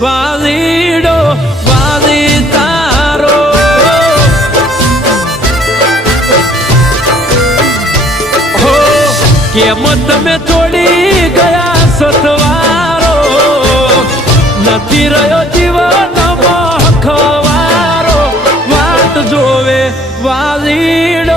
વાલીડો વાલી તારો હો કેમ તમે છોડી ગયા સતવારો નથી રહ્યો જીવન મખવારો વાટ જોવે વાલીડો